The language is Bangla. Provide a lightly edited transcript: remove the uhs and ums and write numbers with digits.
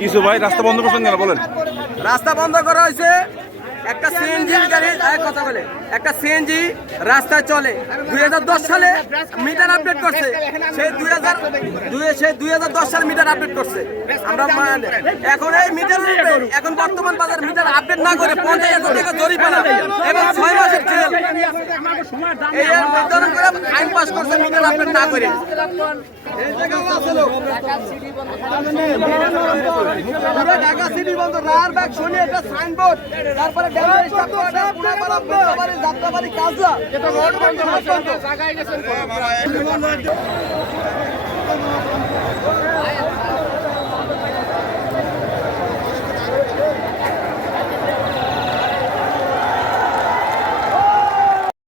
কিছু ভাই রাস্তা বন্ধ করছেন কেন বলেন? রাস্তা বন্ধ করা হয়েছে একটা সিএনজি গাড়ি কথা বলে একটা সিএনজি রাস্তায় চলে 2010 সালে মিটার আপডেট করছে সেই 2010 সালে মিটার আপডেট করছে আমরা এখন এই মিটার এখন বর্তমান বাজার মিটার আপডেট না করে 50,000 টাকা জরিমানা এবং 6 মাসের জেল এই নির্ধারণ করে আইন পাস করছে মিটার আপডেট না করে এই জায়গাও আছে লোক ঢাকা সিটি বন্ধ রার ব্যাগ শুনি একটা সাইনবোর্ড তারপরে ড্যামেজ করতে পুনাপাড়া বেতাবাড়ি যাত্রাবাড়ি কাজলা এটা রোড বন্ধ জায়গায় গেছেন